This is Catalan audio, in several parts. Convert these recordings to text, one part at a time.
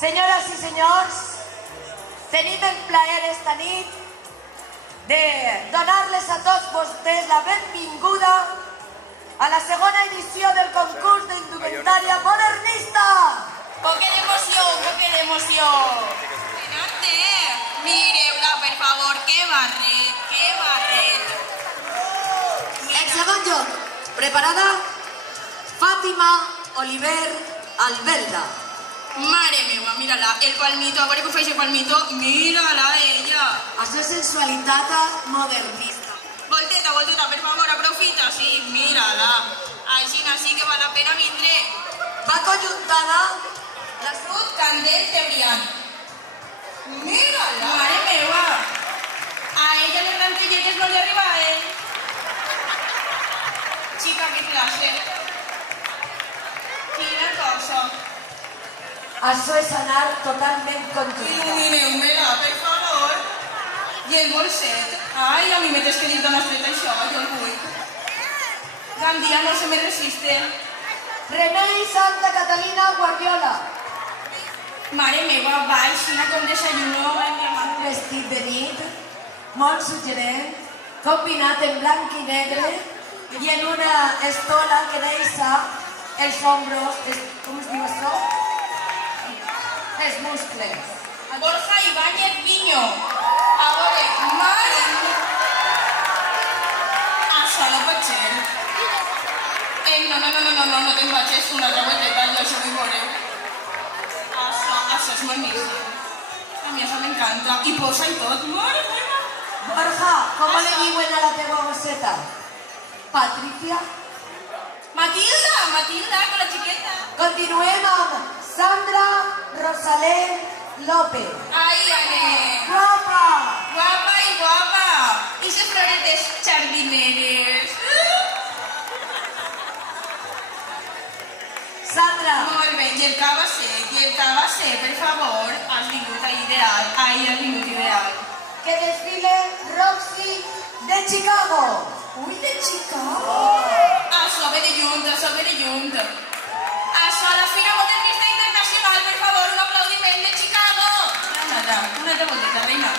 Senyores i senyors, tenim el plaer esta nit de donar-les a tots vostès la benvinguda a la segona edició del concurs d'indumentària modernista. ¡Poque de emoción, poque de emoción! Mireu-la, per favor, que barret, que barret. En segon lloc, preparada Fàtima Oliver Albelda. Mare meva, mira-la, el palmito, a veure que faig el palmito, mira-la, ella. Això és sensualitat modernista. Volteta, volteta, per favor, aprofita, sí, mira-la. Així sí que val la pena vindre. Va conjuntada La sud candent de brillant. Mira-la. Mare meva. A ella les rantilletes no li arribaven. Chica, que classe. Quina cosa. Això és anar totalment conjunta. Il·lumineu-me-la, per favor. I el bolset. Ai, a mi me tens que dir d'on has tret això, jo el vull. Gandia no se me resiste. Remei Santa Catalina Guardiola. Mare meva, va, aixina com desayuno. Un vestit de nit, molt suggerent, combinat en blanc i negre i en una estola que deixa els ombros, com es diu això? Els muscles. Borja Ibáñez Viño. A veure, mare... Això no pot ser. No te'n vagis una altra vuelteta, jo això vull veure. Això és magnífic. A mi això m'encanta. I posa i tot, mare meva. Borja, com le diuen a la teva gosseta? Patricia. Matilda, con la xiqueta. Continuem amb Sandra Rosalén López. Ai, Anne. Guapa! Guapa i guapa. I ses floretes jardineres. Sandra. Molt bé, i el cabasser, per favor. Has vingut a ideal. Ai, has vingut ideal. Que desfile Roxy de Chicago. Ui, de Chicago. Això ve de junt, això ve de junt. Això a la Fira Modernista Internacional, per favor, un aplaudiment de Chicago. Nada, una altra volteta, reina.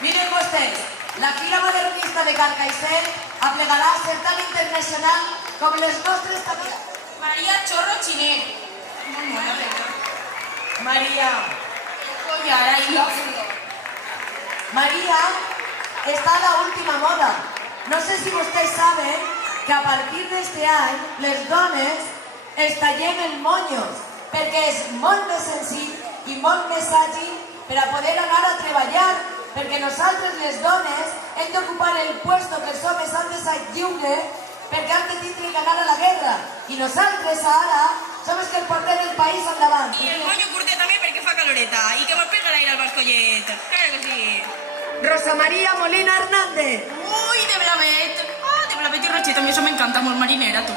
Miren vostès, la Fira Modernista de Carcaixer aplegarà certamen internacional com les nostres també. Maria Chorro Chinet. Molt mona, reina. María. Collara i la flor. María está a la última moda. No sé si vostès saben que a partir d'este any les dones es tallem el moños perquè és molt més senzill i molt més àgil per a poder anar a treballar, perquè nosaltres les dones hem d'ocupar el puesto que els homes han deixat lliure perquè han de tindre que anar a la guerra i nosaltres ara som els que portem el país endavant. I el moño curtet també perquè fa caloreta i que mos pega l'aire al bascollet. Claro que sí. Rosa María Molina Hernández. Uy, de blavet. Ah, de blavet y rocheta. A mí eso me encanta, muy marinera, tú.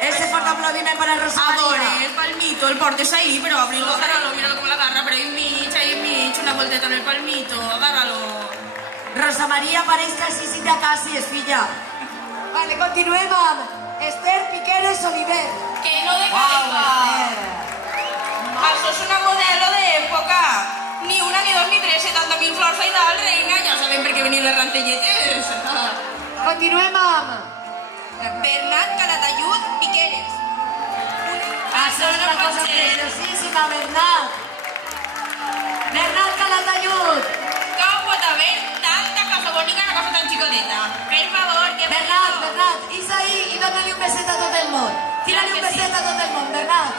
Ese fuerte aplaudiment para Rosa María. Adore, el palmito, el portes ahí, pero abrilo, agárralo, míralo como la agarra, pero ahí Mitch, una volteta en el palmito, agárralo. Rosa María pareix que així sí te casi es filla. Vale, continuem amb Esther Piqueres Oliver. Que no de Wow, caiga. Esther. Eso es una modelo de época. Ni una, ni dos, ni tres, 70.000 flors i tal, reina, ja sabem per què venir les rantelletes. Continuem amb... Bernat Calatayud Piqueres. Això és una cosa preciosíssima, Bernat. Bernat Calatayud. ¿Cómo puede haber tanta casa bonita en una casa tan chicoteta? Per favor, que Bernat, Bernat, is ahí i dóna-li un beset a tot el món. Tira-li un beset a tot el món, Bernat.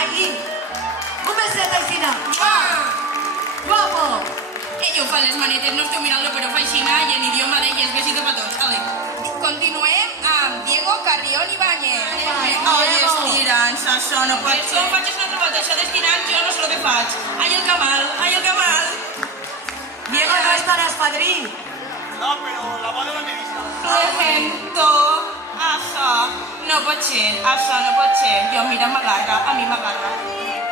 Aquí. Un beset, Aixina. Guapo. Ell ho fa les manetes, no esteu mirant-lo, però fa aixina i en idioma d'elles, besito pa tots. Ale. Continuem amb Diego Carrión Ibáñez. Ai, estirant-se, això no pot ser. Com faig una altra volta, això d'estirant, jo no sé el que faig. Ai, el Camal, ai, el Camal. Diego, no estaràs padrí. No, però la boda l'he vista. Regento. Això no pot ser, això no pot ser. Jo, mira, m'agarra, a mi m'agarra.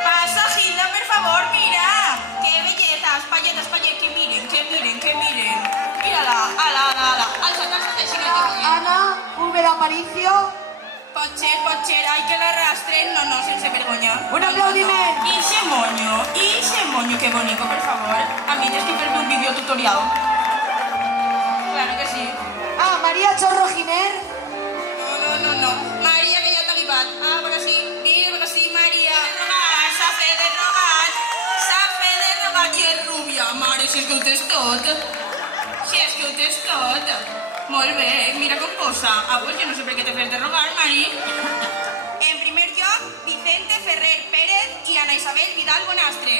Passa, Hilda, per favor, mira. Que belleza, espatlletes, que miren, que miren, que miren. Mírala, ala. Alza, així no te voy. Ana Úbeda Aparicio. Pot ser, ai, que l'arrastren. No, sense vergonya. Un aplaudiment. I ese moño. qué bonito, por favor. A mí tienes que verme un vídeo tutorial. Claro que sí. Ah, María Chorro Giner. No. Maria, que ja t'ha arribat. Ah, perquè sí. Mira, perquè sí, Maria. S'ha fet de rogat. S'ha fet de rogat i és rúbia. Mare, si és que ho tens tot. Si és que ho tens tot. Molt bé, mira com posa. Ah, pues jo no sé per què t'he fet de rogar, Mari. En primer lloc, Vicente Ferrer Pérez i Ana Isabel Vidal Bonastre.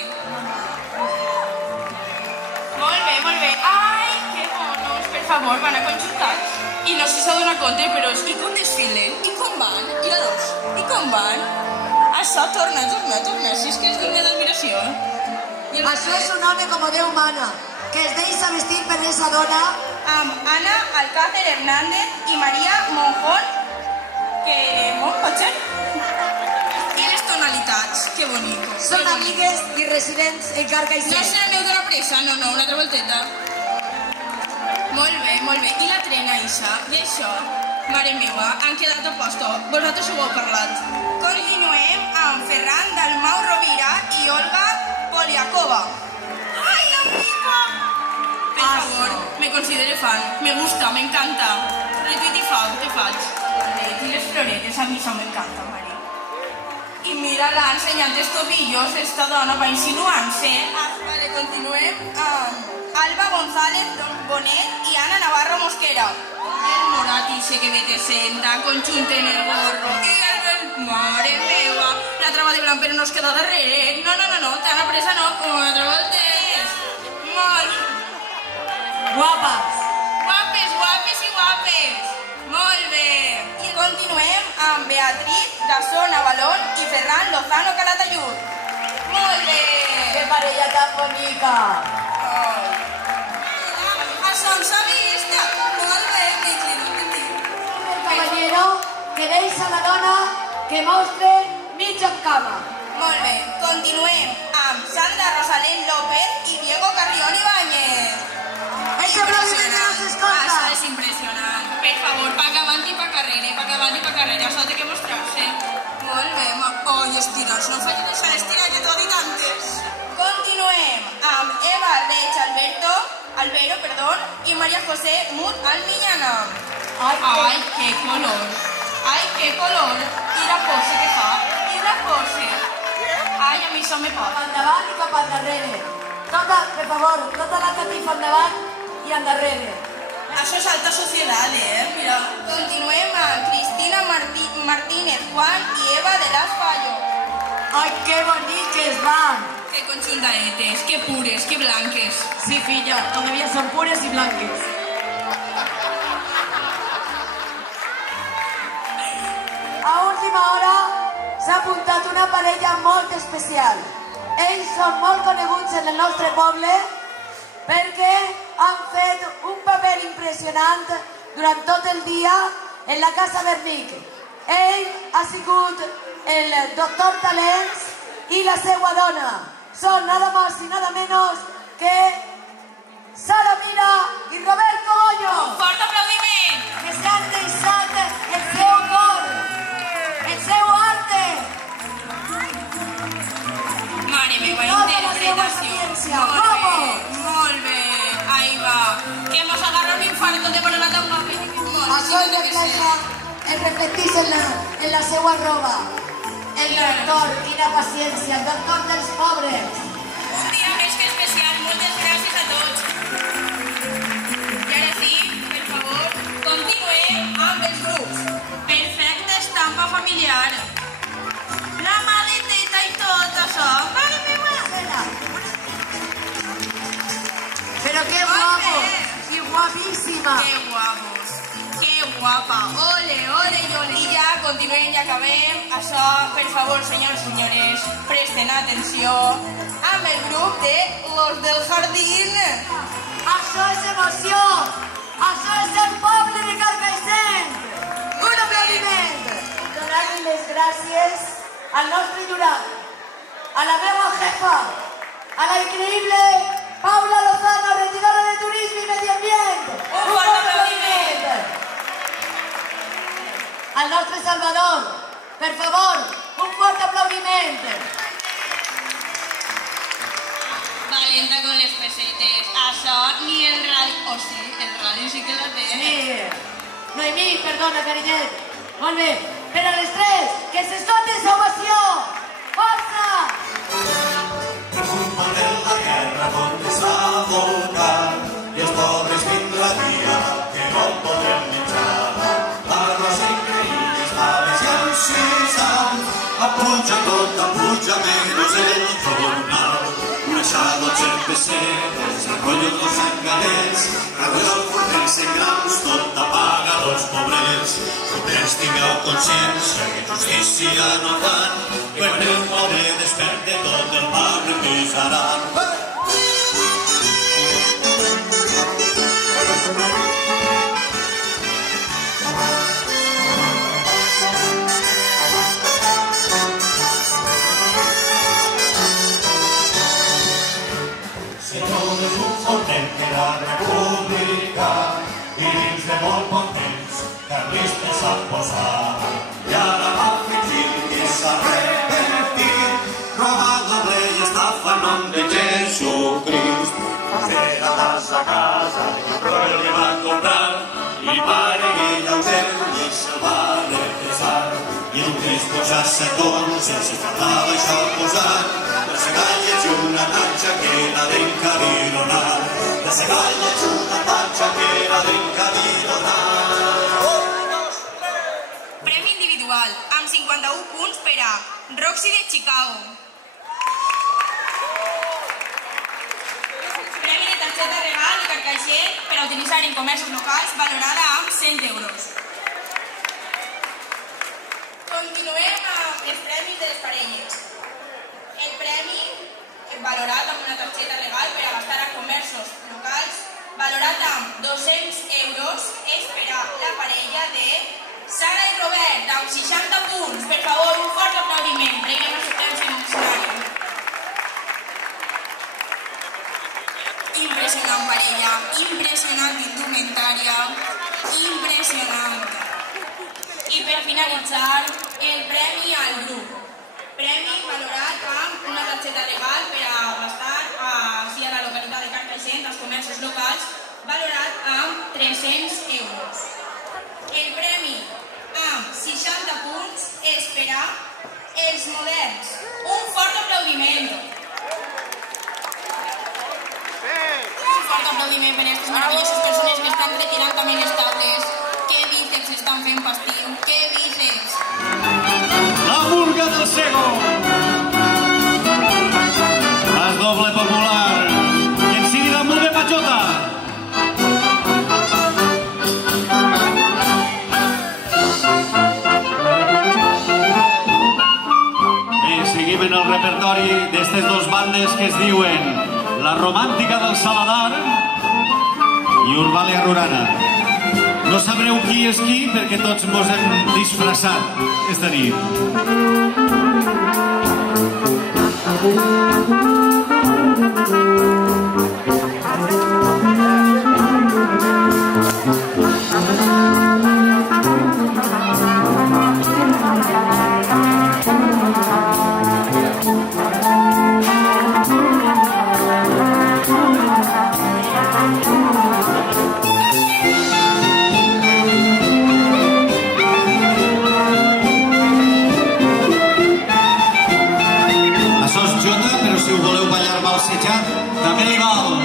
Molt bé. Ai, que monos, per favor, van a conjuntats. I no sé si s'ha donat compte, però és que com desfilen, i com van, i la dos, i com van. Això, torna, si és que és digne d'admiració. Això és un home com Déu mana, que es deixa vestir per esa dona. Amb Ana Alcácer Hernández i Maria Monjón, que molt potser. I les tonalitats, que bonico. Són amigues i residents en No Carcaixent. se n'aneu de la pressa, no, una altra volteta. Molt bé. I la trena, Isa, d'això, mare meva, han quedat a posto. Vosaltres ho heu parlat. Continuem amb Ferran Dalmau Rovira i Olga Poliakova. Ai, la pica! Per favor, me considero fan. Me gusta, me encanta. Retuit i fau, te faig. I les floretes, a mi això m'encanta, Mari. I mira-la ensenyant els tobillos, esta dona va insinuant-se. Vale, continuem amb Alba González Bonet i Ana Navarro Mosquera. El morat ixe que ve te senta, conjunten el gorro. I el... Mare meva, la traba de blanc però no es queda darrere. No, tan apresa no, com la traba del test. Molt... Guapes. Guapes. Molt bé. I continuem amb Beatriz Gasón Avalón i Ferran Lozano Calatayud. Molt bé. Que parella tan bonica. Això em s'ha vist. Molt bé, Miqui. El caballero que deixa la dona que mostre mitja cama. Molt bé. Continuem amb Sandra Rosalén López i Diego Carrión Ibáñez. Ese aplaudiment no s'escolta. Això és impressionant. Per favor, pa avant i pa carrere. Això té que mostrar-se. Molt bé. Oi, estirar-se. No faig deixar estirar, que t'ho he dit antes. Continuem amb Eva Reig Albero, i María José Mut Almiñana. Ai, que color. I la pose que fa. Ai, a mi això me pot. Cap endavant i cap endarrere. Per favor, tota la catifa endavant i endarrere. Això és alta societat, mira. Continuem amb Cristina Martínez Juan i Eva de las Fallo. Ai, que boniques van. Que conjuntaetes, que pures, que blanques. Sí, filla, todavía son pures y blanques. A última hora s'ha apuntat una parella molt especial. Ells són molt coneguts en el nostre poble perquè han fet un paper impressionant durant tot el dia en la Casa Bernic. Ell ha sigut el doctor Talents i la seva dona. Són nada más y nada menos que Sara Mira i Roberto Goyo. Un fort aplaudiment. Que s'han deixat el seu cor, el seu arte. Mare meva, Tota la seva interpretació. experiència. Bravo. Molt bé. Ahí va. Que nos agarra un infarto de voler a taula. Això el reflecteix en la seva roba. El doctor, quina paciència, el doctor dels pobres. Un dia més que especial. Moltes gràcies a tots. I ara sí, per favor, continuem amb els grups. Perfecta estampa familiar. La maleteta i tot això. Mare meva. Però que guapo i guapíssima. Que guapos. Que guapa. Ole, ole i ole. I ja continuem i acabem. Això, per favor, senyors i senyores, presten atenció amb el grup de Los del Jardín. Això és emoció. Això és el poble de Carcaixent. Un aplaudiment. Donar-li les gràcies al nostre jurat, a la meva jefa, a la increïble Paula Lozano, regidora de Turisme i Medi Ambient. Un fort aplaudiment. Al nostre Salvador, per favor, un fort aplaudiment. calenta con les pesetes. Això ni el radi... O sí, el radi sí que la té. Sí. Noemí, perdona, carinyet. Molt bé. Per a les tres, que s'escolti l'ovació. Força! El futbol en la guerra contesta molt car i els pobres vindrà dia que no podrem menjar. Arròs i creïlles, faves i encisan, apuja tot, apuja menys el jornal. Deixar 12 pessetes, recollo 2 galets, reduir el forner 100 grams, tot apaga els pobrets. Sobrers tingueu consciència que justícia no fan, i quan el pobre desperte tot el barri pisaran. Si només un soltem que la república i dins de molt bon temps carlistes s'han posat i ara va fingir que s'ha repentit robat doble i estafa en nom de Jesucrist. Seràs a casa i un rotllo que va comprar i pare que lleuger i se'l va represar i un Cristo ja setons si faltava això posat la segalla és una tatxa que la d'encavilonar. La segalla és una tatxa que la d'encavilonar. Premi individual, amb 51 punts per a Roxy de Chicago. Premi de targeta regal de Carcaixent per a utilitzar en comerços locals valorada amb 100 euros. Continuem amb els premis de les parelles. El premi, valorat amb una targeta legal per a gastar a comerços locals, valorat amb 200 euros, és per a la parella de Sara i Robert, amb 60 punts. Per favor, un fort aplaudiment. Prenguem els temps en l'escenari. Impressionant parella, impressionant indumentària, impressionant. I per finalitzar, el premi al grup. Premi valorat amb una targeta legal per a gastar així a la localitat de Carcaixent, als comerços locals, valorat amb 300 euros. El premi amb 60 punts és per a els moderns. Un fort aplaudiment. Un fort aplaudiment per a aquestes meravelloses persones que estan retirant també les taules. Que bíceps estan fent pastiu, que bíceps. La Murga del Sego. Es doble popular. I en sigui la Murga Pachota. Bé, seguim en el repertori d'estes dos bandes que es diuen La Romàntica del Saladar i Urbàlia Rurana. No sabreu qui és qui perquè tots mos hem disfressat esta nit. Això és jota, però si ho voleu ballar balsejat, també li val.